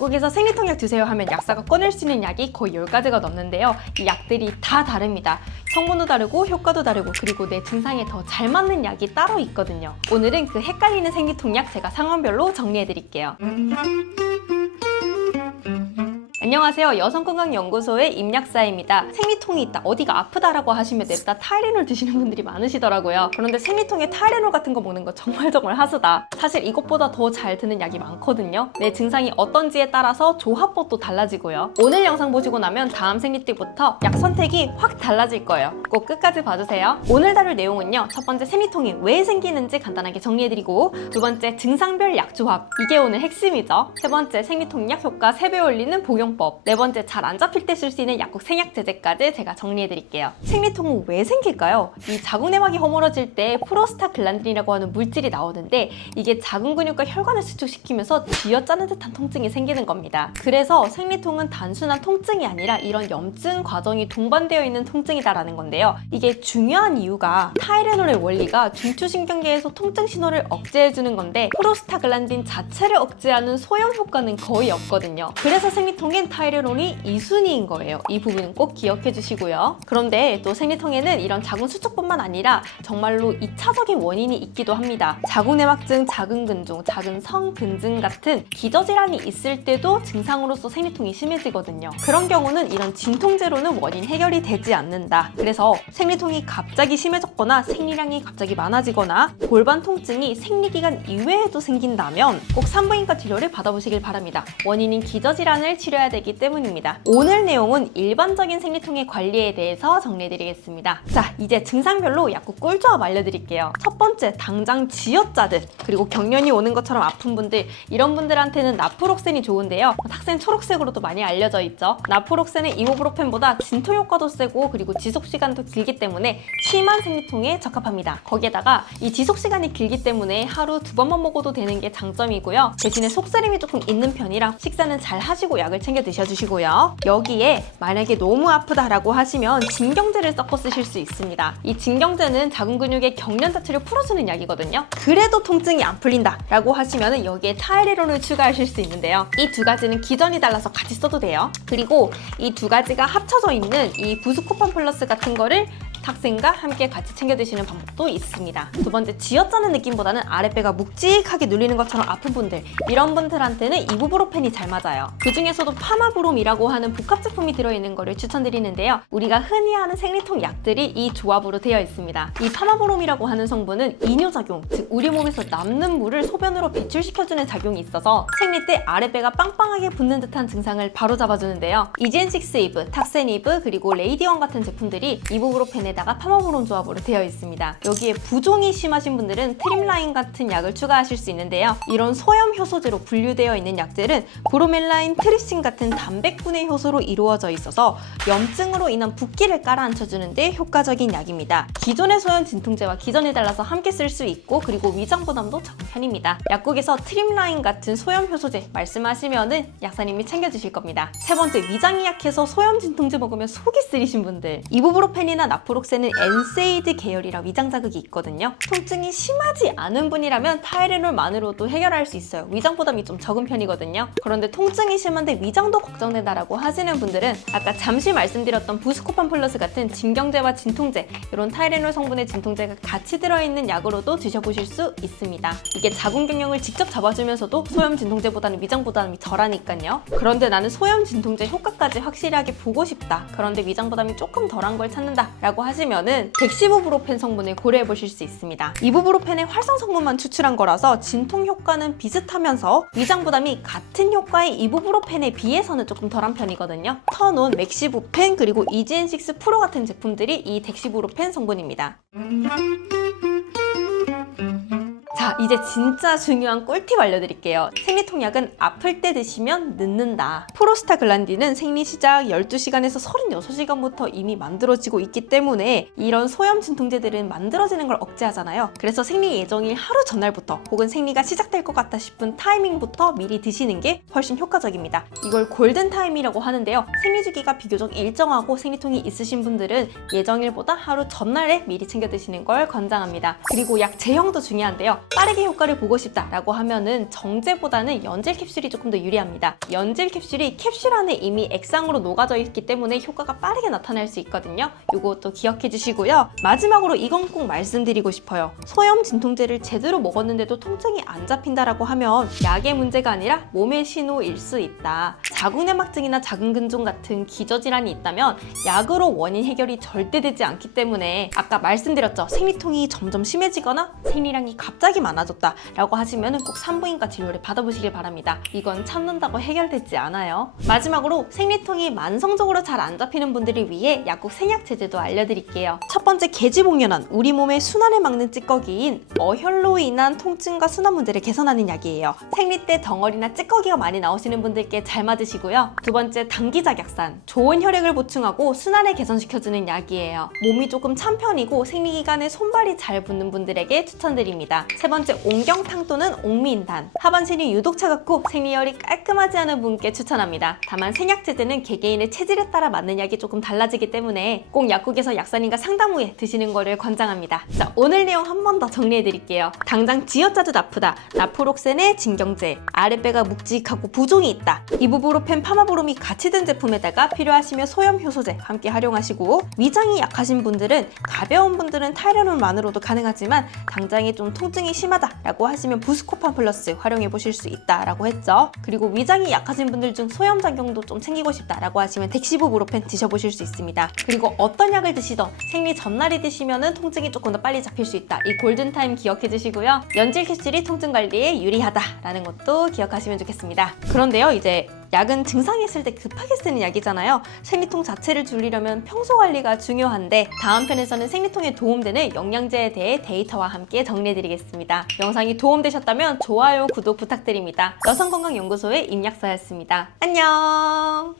약국에서 생리통약 드세요 하면 약사가 꺼낼 수 있는 약이 거의 10가지가 넘는데요. 이 약들이 다 다릅니다. 성분도 다르고 효과도 다르고 그리고 내 증상에 더 잘 맞는 약이 따로 있거든요. 오늘은 그 헷갈리는 생리통약 제가 상황별로 정리해드릴게요. 안녕하세요. 여성건강연구소의 임약사입니다. 생리통이 있다, 어디가 아프다라고 하시면 냅다 타이레놀 드시는 분들이 많으시더라고요. 그런데 생리통에 타이레놀 같은 거 먹는 거 정말 하수다. 사실 이것보다 더 잘 드는 약이 많거든요. 내 증상이 어떤지에 따라서 조합법도 달라지고요. 오늘 영상 보시고 나면 다음 생리 때부터 약 선택이 확 달라질 거예요. 꼭 끝까지 봐주세요. 오늘 다룰 내용은요. 첫 번째, 생리통이 왜 생기는지 간단하게 정리해드리고, 두 번째, 증상별 약 조합. 이게 오늘 핵심이죠. 세 번째, 생리통약 효과 3배 올리는 복용법. 네 번째, 잘 안 잡힐 때 쓸 수 있는 약국 생약 제제까지 제가 정리해드릴게요. 생리통은 왜 생길까요? 이 자궁내막이 허물어질 때 프로스타글란딘이라고 하는 물질이 나오는데, 이게 자궁 근육과 혈관을 수축시키면서 쥐어짜는 듯한 통증이 생기는 겁니다. 그래서 생리통은 단순한 통증이 아니라 이런 염증 과정이 동반되어 있는 통증이다라는 건데요. 이게 중요한 이유가 타이레놀의 원리가 중추신경계에서 통증 신호를 억제해주는 건데, 프로스타글란딘 자체를 억제하는 소염 효과는 거의 없거든요. 그래서 생리통엔 타이레놀이 2순위인 거예요. 이 부분은 꼭 기억해 주시고요. 그런데 또 생리통에는 이런 자궁 수축뿐만 아니라 정말로 2차적인 원인이 있기도 합니다. 자궁내막증, 자궁근종, 자궁성근증 같은 기저질환이 있을 때도 증상으로서 생리통이 심해지거든요. 그런 경우는 이런 진통제로는 원인 해결이 되지 않는다. 그래서 생리통이 갑자기 심해졌거나 생리량이 갑자기 많아지거나 골반 통증이 생리기간 이외에도 생긴다면 꼭 산부인과 치료를 받아보시길 바랍니다. 원인인 기저질환을 치료해야 되기 때문입니다. 오늘 내용은 일반적인 생리통의 관리에 대해서 정리해드리겠습니다. 자, 이제 증상별로 약국 꿀조합 알려드릴게요. 첫 번째, 당장 쥐어짜듯 그리고 경련이 오는 것처럼 아픈 분들, 이런 분들한테는 나프록센이 좋은데요. 탁센 초록색으로도 많이 알려져 있죠. 나프록센은 이부브로펜보다 진통 효과도 세고 그리고 지속시간도 길기 때문에 심한 생리통에 적합합니다. 거기에다가 이 지속시간이 길기 때문에 하루 2번만 먹어도 되는 게 장점이고요. 대신에 속쓰림이 조금 있는 편이라 식사는 잘 하시고 약을 챙겨 드셔주시고요. 여기에 만약에 너무 아프다라고 하시면 진경제를 섞어 쓰실 수 있습니다. 이 진경제는 자궁 근육의 경련 자체를 풀어주는 약이거든요. 그래도 통증이 안 풀린다 라고 하시면 여기에 타이레놀을 추가하실 수 있는데요. 이 두 가지는 기전이 달라서 같이 써도 돼요. 그리고 이 두 가지가 합쳐져 있는 이 부스코판 플러스 같은 거를 탁센과 함께 같이 챙겨 드시는 방법도 있습니다. 두 번째, 쥐어짜는 느낌보다는 아랫배가 묵직하게 눌리는 것처럼 아픈 분들, 이런 분들한테는 이부브로펜이 잘 맞아요. 그 중에서도 파마브롬이라고 하는 복합 제품이 들어있는 거를 추천드리는데요. 우리가 흔히 아는 생리통 약들이 이 조합으로 되어 있습니다. 이 파마브롬이라고 하는 성분은 이뇨작용, 즉 우리 몸에서 남는 물을 소변으로 배출시켜주는 작용이 있어서 생리 때 아랫배가 빵빵하게 붓는 듯한 증상을 바로 잡아주는데요. 이젠식스이브, 탁센이브, 그리고 레이디원 같은 제품들이 이부브로펜에 다가 파마브롬 조합으로 되어 있습니다. 여기에 부종이 심하신 분들은 트림라인 같은 약을 추가하실 수 있는데요. 이런 소염 효소제로 분류되어 있는 약들은 브로멜라인, 트립신 같은 단백군의 효소로 이루어져 있어서 염증으로 인한 붓기를 깔아앉혀주는데 효과적인 약입니다. 기존의 소염 진통제와 기전에 달라서 함께 쓸 수 있고 그리고 위장 부담도 적은 편입니다. 약국에서 트림라인 같은 소염 효소제 말씀하시면은 약사님이 챙겨주실 겁니다. 세 번째, 위장이 약해서 소염 진통제 먹으면 속이 쓰리신 분들, 이부브로펜이나 나프록센은 엔세이드 계열이라 위장 자극이 있거든요. 통증이 심하지 않은 분이라면 타이레놀만으로도 해결할 수 있어요. 위장 부담이 좀 적은 편이거든요. 그런데 통증이 심한데 위장도 걱정된다라고 하시는 분들은 아까 잠시 말씀드렸던 부스코판 플러스 같은 진경제와 진통제, 이런 타이레놀 성분의 진통제가 같이 들어있는 약으로도 드셔보실 수 있습니다. 이게 자궁 경련을 직접 잡아주면서도 소염 진통제보다는 위장 부담이 덜하니까요. 그런데 나는 소염 진통제 효과까지 확실하게 보고 싶다, 그런데 위장 부담이 조금 덜한 걸 찾는다 라고 하시면은 덱시부브로펜 성분을 고려해 보실 수 있습니다. 이부브로펜의 활성 성분만 추출한 거라서 진통 효과는 비슷하면서 위장 부담이 같은 효과의 이부브로펜에 비해서는 조금 덜한 편이거든요. 터논, 맥시부펜, 그리고 이지엔6 프로 같은 제품들이 이 덱시부브로펜 성분입니다. 자, 이제 진짜 중요한 꿀팁 알려드릴게요. 생리통약은 아플 때 드시면 늦는다. 프로스타글란딘은 생리 시작 12시간에서 36시간부터 이미 만들어지고 있기 때문에 이런 소염 진통제들은 만들어지는 걸 억제하잖아요. 그래서 생리 예정일 하루 전날부터 혹은 생리가 시작될 것 같다 싶은 타이밍부터 미리 드시는 게 훨씬 효과적입니다. 이걸 골든타임이라고 하는데요. 생리 주기가 비교적 일정하고 생리통이 있으신 분들은 예정일보다 하루 전날에 미리 챙겨 드시는 걸 권장합니다. 그리고 약 제형도 중요한데요. 빠르게 효과를 보고 싶다라고 하면은 정제보다는 연질 캡슐이 조금 더 유리합니다. 연질 캡슐이 캡슐 안에 이미 액상으로 녹아져 있기 때문에 효과가 빠르게 나타날 수 있거든요. 이것도 기억해 주시고요. 마지막으로 이건 꼭 말씀드리고 싶어요. 소염 진통제를 제대로 먹었는데도 통증이 안 잡힌다라고 하면 약의 문제가 아니라 몸의 신호일 수 있다. 자궁내막증이나 자궁근종 같은 기저질환이 있다면 약으로 원인 해결이 절대 되지 않기 때문에 아까 말씀드렸죠. 생리통이 점점 심해지거나 생리량이 갑자기 많아졌다 라고 하시면 꼭 산부인과 진료를 받아보시길 바랍니다. 이건 참는다고 해결되지 않아요. 마지막으로 생리통이 만성적으로 잘 안 잡히는 분들을 위해 약국 생약제제도 알려드릴게요. 첫 번째, 계지복연한 우리 몸의 순환을 막는 찌꺼기인 어혈로 인한 통증과 순환 문제를 개선하는 약이에요. 생리 때 덩어리나 찌꺼기가 많이 나오시는 분들께 잘 맞으시고요. 두 번째, 당기작약산 좋은 혈액을 보충하고 순환을 개선시켜주는 약이에요. 몸이 조금 찬 편이고 생리기간에 손발이 잘 붙는 분들에게 추천드립니다. 세 번째, 옹경탕 또는 옥미인탄 하반신이 유독 차갑고 생리혈이 깔끔하지 않은 분께 추천합니다. 다만 생약제제는 개개인의 체질에 따라 맞는 약이 조금 달라지기 때문에 꼭 약국에서 약사님과 상담 후에 드시는 거를 권장합니다. 자, 오늘 내용 한 번 더 정리해 드릴게요. 당장 쥐어짜듯 아프다, 나프록센의 진경제, 아랫배가 묵직하고 부종이 있다, 이부브로펜, 파마브롬이 같이 든 제품에다가 필요하시면 소염 효소제 함께 활용하시고, 위장이 약하신 분들은, 가벼운 분들은 타이레놀만으로도 가능하지만 당장에 좀 통증이 심하다라고 하시면 부스코판 플러스 활용해 보실 수 있다라고 했죠. 그리고 위장이 약하신 분들 중 소염 작용도 좀 챙기고 싶다라고 하시면 덱시부브로펜 드셔보실 수 있습니다. 그리고 어떤 약을 드시던 생리 전날에 드시면은 통증이 조금 더 빨리 잡힐 수 있다. 이 골든타임 기억해 주시고요. 연질 캡슐이 통증 관리에 유리하다라는 것도 기억하시면 좋겠습니다. 그런데요, 이제 약은 증상이 있을 때 급하게 쓰는 약이잖아요. 생리통 자체를 줄이려면 평소 관리가 중요한데, 다음 편에서는 생리통에 도움되는 영양제에 대해 데이터와 함께 정리해드리겠습니다. 영상이 도움되셨다면 좋아요, 구독 부탁드립니다. 여성건강연구소의 임약사였습니다. 안녕!